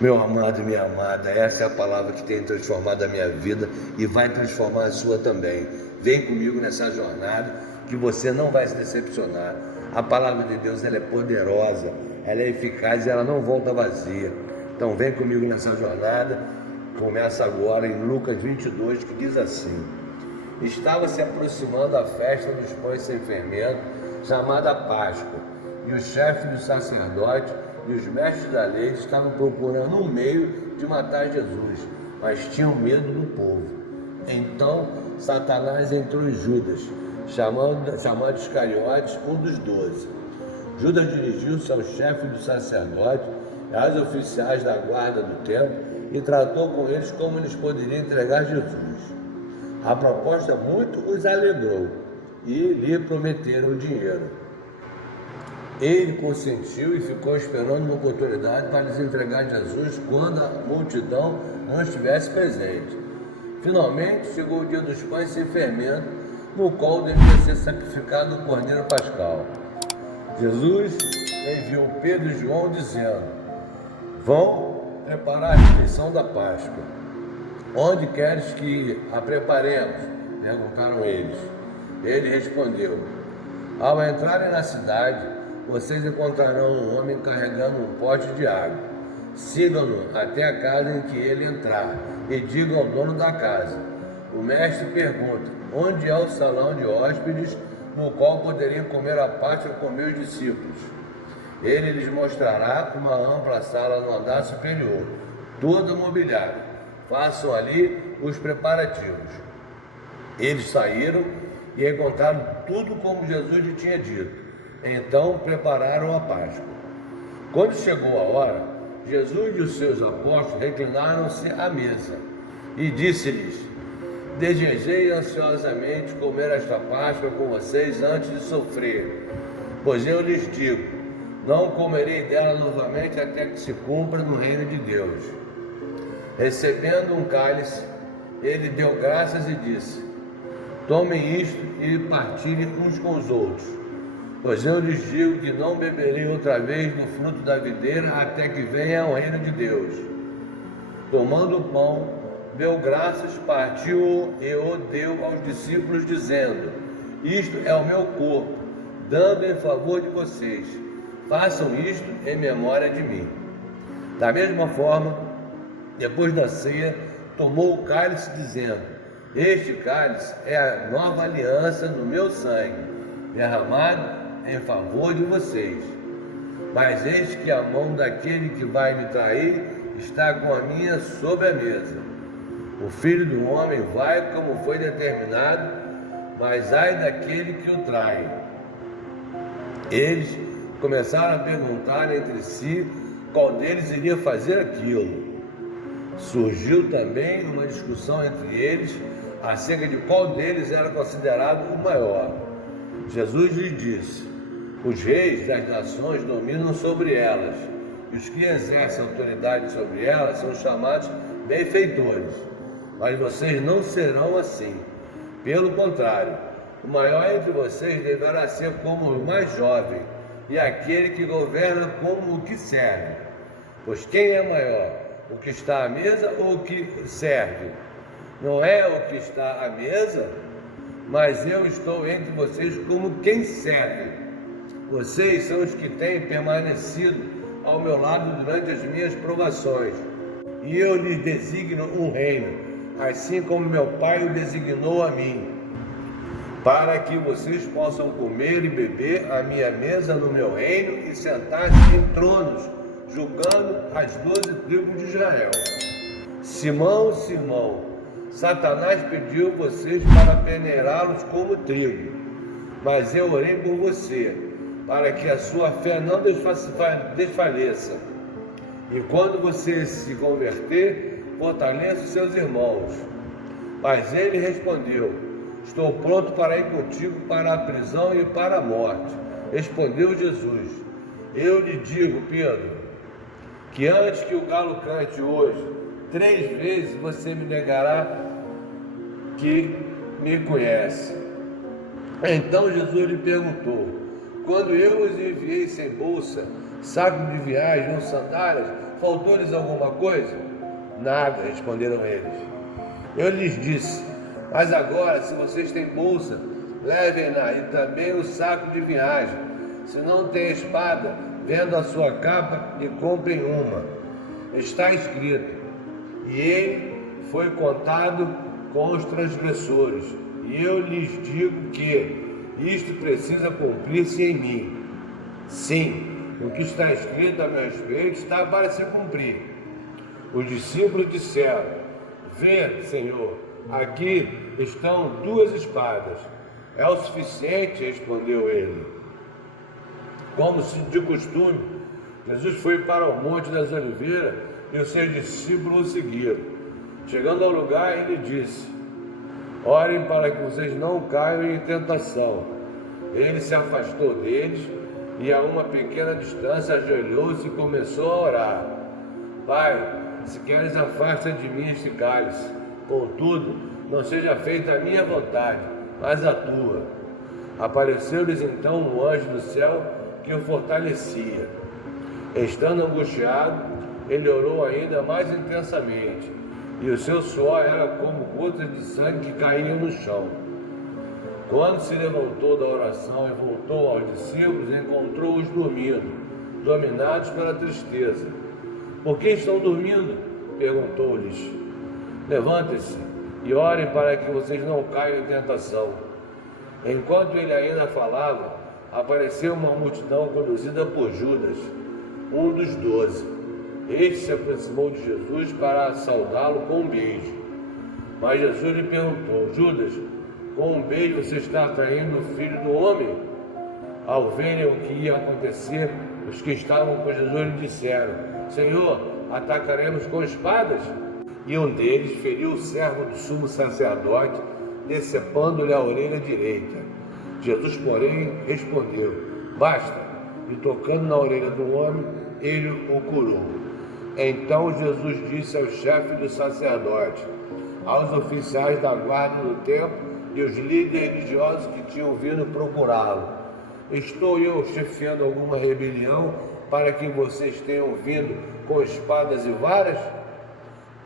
Meu amado e minha amada, essa é a palavra que tem transformado a minha vida e vai transformar a sua também. Vem comigo nessa jornada que você não vai se decepcionar. A palavra de Deus, ela é poderosa, ela é eficaz e ela não volta vazia. Então vem comigo nessa jornada. Começa agora em Lucas 22, que diz assim: Estava se aproximando a festa dos pães sem fermento, chamada Páscoa, e o chefe dos sacerdotes e os mestres da lei estavam procurando um meio de matar Jesus, mas tinham medo do povo. Então Satanás entrou em Judas, chamando Iscariotes, um dos 12. Judas dirigiu-se ao chefe dos sacerdotes e aos oficiais da guarda do templo e tratou com eles como eles poderiam entregar Jesus. A proposta muito os alegrou e lhe prometeram dinheiro. Ele consentiu e ficou esperando uma oportunidade para lhes entregar Jesus quando a multidão não estivesse presente. Finalmente chegou o dia dos pães sem fermento, no qual devia ser sacrificado o cordeiro pascal. Jesus enviou Pedro e João dizendo: Vão preparar a refeição da Páscoa. Onde queres que a preparemos? Perguntaram eles. Ele respondeu: Ao entrarem na cidade, vocês encontrarão um homem carregando um pote de água. Sigam-no até a casa em que ele entrar e digam ao dono da casa: O mestre pergunta: Onde é o salão de hóspedes no qual poderiam comer a Páscoa com meus discípulos? Ele lhes mostrará uma ampla sala no andar superior, toda mobiliada. Façam ali os preparativos. Eles saíram e encontraram tudo como Jesus lhe tinha dito. Então prepararam a Páscoa. Quando chegou a hora, Jesus e os seus apóstolos reclinaram-se à mesa e disse-lhes: Desejei ansiosamente comer esta Páscoa com vocês antes de sofrer, pois eu lhes digo, não comerei dela novamente até que se cumpra no reino de Deus. Recebendo um cálice, ele deu graças e disse: Tomem isto e partilhem uns com os outros, pois eu lhes digo que não beberei outra vez do fruto da videira até que venha o reino de Deus. Tomando o pão, deu graças, partiu-o e o deu aos discípulos, dizendo: Isto é o meu corpo, dando em favor de vocês. Façam isto em memória de mim. Da mesma forma, depois da ceia, tomou o cálice, dizendo: Este cálice é a nova aliança no meu sangue, derramado em favor de vocês. Mas eis que a mão daquele que vai me trair está com a minha sobre a mesa. O Filho do Homem vai como foi determinado, mas ai daquele que o trai. Eles começaram a perguntar entre si qual deles iria fazer aquilo. Surgiu também uma discussão entre eles acerca de qual deles era considerado o maior. Jesus lhe disse: Os reis das nações dominam sobre elas, e os que exercem autoridade sobre elas são chamados benfeitores. Mas vocês não serão assim. Pelo contrário, o maior entre vocês deverá ser como o mais jovem, e aquele que governa como o que serve. Pois quem é maior, o que está à mesa ou o que serve? Não é o que está à mesa, mas eu estou entre vocês como quem serve. Vocês são os que têm permanecido ao meu lado durante as minhas provações, e eu lhes designo um reino, assim como meu Pai o designou a mim, para que vocês possam comer e beber à minha mesa no meu reino e sentar-se em tronos, julgando as 12 tribos de Israel. Simão, Simão, Satanás pediu vocês para peneirá-los como trigo, mas eu orei por você, para que a sua fé não desfaleça. E quando você se converter, fortaleça os seus irmãos. Mas ele respondeu: Estou pronto para ir contigo para a prisão e para a morte. Respondeu Jesus: Eu lhe digo, Pedro, que antes que o galo cante hoje, 3 vezes você me negará que me conhece. Então Jesus lhe perguntou: Quando eu os enviei sem bolsa, saco de viagem ou sandálias, Faltou-lhes alguma coisa? Nada, responderam eles. Eu lhes disse: mas agora, se vocês têm bolsa, levem-na e também o saco de viagem. Se não tem espada, vendo a sua capa e comprem uma. Está escrito: e ele foi contado com os transgressores. E eu lhes digo que isto precisa cumprir-se em mim. Sim, o que está escrito a meu respeito está para se cumprir. Os discípulos disseram: vê, Senhor, aqui estão 2 espadas. É o suficiente, respondeu ele. Como de costume, Jesus foi para o Monte das Oliveiras e os seus discípulos o seguiram. Chegando ao lugar, ele disse: orem para que vocês não caiam em tentação. Ele se afastou deles e a uma pequena distância ajoelhou-se e começou a orar. Pai, se queres, afasta de mim este cálice. Contudo, não seja feita a minha vontade, mas a tua. Apareceu-lhes então um anjo do céu que o fortalecia. Estando angustiado, ele orou ainda mais intensamente, e o seu suor era como gotas de sangue que caíam no chão. Quando se levantou da oração e voltou aos discípulos, encontrou-os dormindo, dominados pela tristeza. Por que estão dormindo? Perguntou-lhes. Levantem-se e orem para que vocês não caiam em tentação. Enquanto ele ainda falava, apareceu uma multidão conduzida por Judas, um dos 12. Este se aproximou de Jesus para saudá-lo com um beijo. Mas Jesus lhe perguntou: Judas, com um beijo você está traindo o Filho do Homem? Ao verem o que ia acontecer, os que estavam com Jesus lhe disseram: Senhor, atacaremos com espadas? E um deles feriu o servo do sumo sacerdote, decepando-lhe a orelha direita. Jesus, porém, respondeu: basta. E tocando na orelha do homem, ele o curou. Então Jesus disse aos chefes do sacerdote, aos oficiais da guarda do templo e os líderes religiosos que tinham vindo procurá-lo: estou eu chefiando alguma rebelião para que vocês tenham vindo com espadas e varas?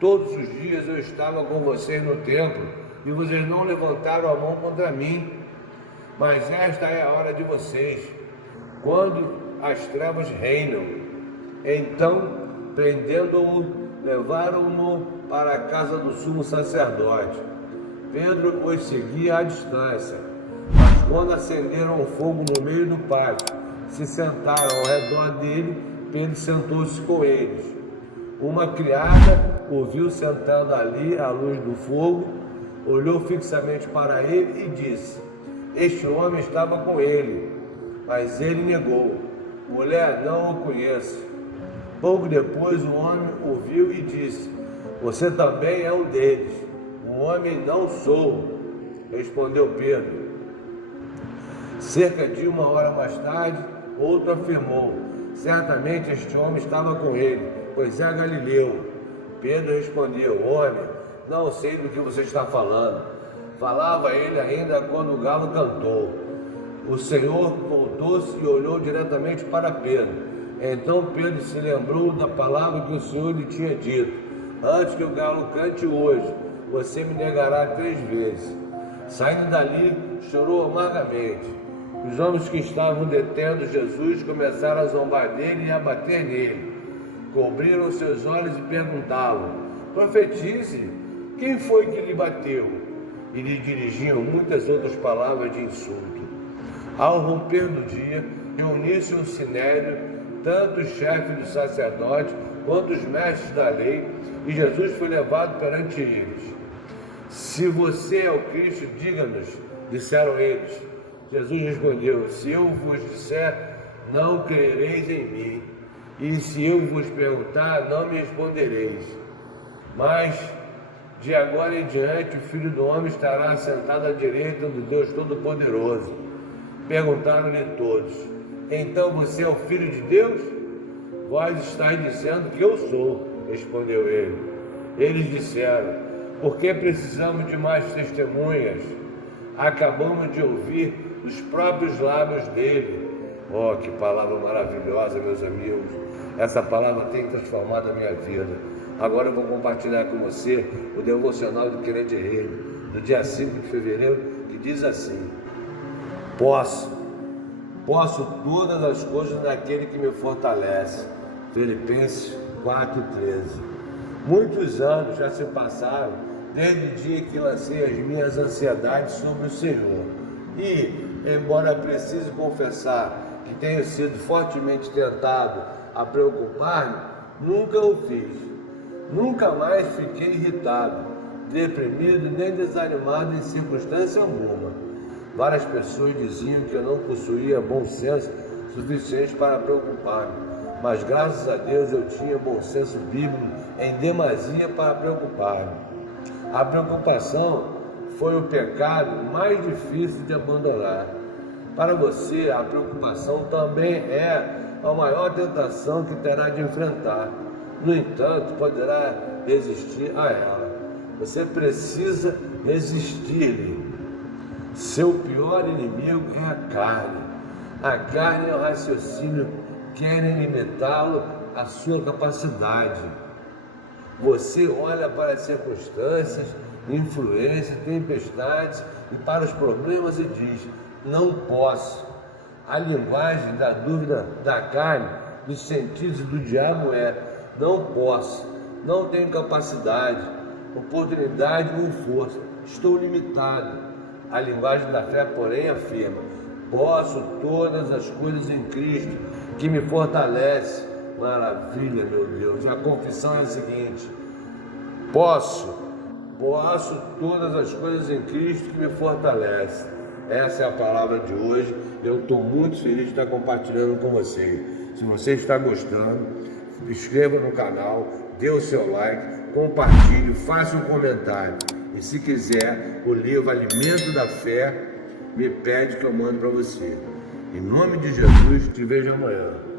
Todos os dias eu estava com vocês no templo e vocês não levantaram a mão contra mim. Mas esta é a hora de vocês, quando as trevas reinam. Então, prendendo-o, levaram-no para a casa do sumo sacerdote. Pedro os seguia à distância, mas quando acenderam o fogo no meio do pátio, se sentaram ao redor dele. Pedro sentou-se com eles. Uma criada o viu sentado ali à luz do fogo, olhou fixamente para ele e disse: este homem estava com ele. Mas ele negou: mulher, não o conheço. Pouco depois o homem o viu e disse: você também é um deles. Um homem não sou, respondeu Pedro. Cerca de 1 hora mais tarde, outro afirmou: certamente este homem estava com ele, pois é Galileu. Pedro respondeu: homem, não sei do que você está falando. Falava ele ainda quando o galo cantou. O Senhor voltou-se e olhou diretamente para Pedro. Então Pedro se lembrou da palavra que o Senhor lhe tinha dito: antes que o galo cante hoje, você me negará 3 vezes. Saindo dali, chorou amargamente. Os homens que estavam detendo Jesus começaram a zombar dele e a bater nele. Cobriram seus olhos e perguntavam: profetize, quem foi que lhe bateu? E lhe dirigiam muitas outras palavras de insulto. Ao romper do dia, reuniu-se um sinédrio, tanto os chefes dos sacerdotes quanto os mestres da lei, e Jesus foi levado perante eles. Se você é o Cristo, diga-nos, disseram eles. Jesus respondeu: se eu vos disser, não crereis em mim, e se eu vos perguntar, não me respondereis. Mas de agora em diante o Filho do Homem estará sentado à direita do Deus Todo-Poderoso. Perguntaram-lhe todos: então você é o Filho de Deus? Vós estáis dizendo que eu sou, respondeu ele. Eles disseram: por que precisamos de mais testemunhas? Acabamos de ouvir dos próprios lábios dele. Oh, que palavra maravilhosa, meus amigos! Essa palavra tem transformado a minha vida. Agora eu vou compartilhar com você o devocional do Crente Rei, do dia 5 de fevereiro, que diz assim: Posso todas as coisas naquele que me fortalece. Filipenses 4,13. Muitos anos já se passaram desde o dia que lancei as minhas ansiedades sobre o Senhor. E, embora precise confessar que tenho sido fortemente tentado a preocupar-me, nunca o fiz. Nunca mais fiquei irritado, deprimido nem desanimado em circunstância alguma. Várias pessoas diziam que eu não possuía bom senso suficiente para preocupar-me, mas graças a Deus eu tinha bom senso bíblico em demasia para preocupar-me. A preocupação foi o pecado mais difícil de abandonar. Para você, a preocupação também é a maior tentação que terá de enfrentar. No entanto, poderá resistir a ela. Você precisa resistir-lhe. Seu pior inimigo é a carne. A carne é o raciocínio, querem limitá-lo à sua capacidade. Você olha para as circunstâncias, influências, tempestades e para os problemas e diz: não posso. A linguagem da dúvida da carne, dos sentidos do diabo é: não posso, não tenho capacidade, oportunidade ou força, estou limitado. A linguagem da fé, porém, afirma: posso todas as coisas em Cristo, que me fortalece. Maravilha, meu Deus. A confissão é a seguinte: posso todas as coisas em Cristo que me fortalece. Essa é a palavra de hoje. Eu estou muito feliz de estar compartilhando com você. Se você está gostando, se inscreva no canal, dê o seu like, compartilhe, faça um comentário. E se quiser o livro Alimento da Fé, me pede que eu mando para você. Em nome de Jesus, te vejo amanhã.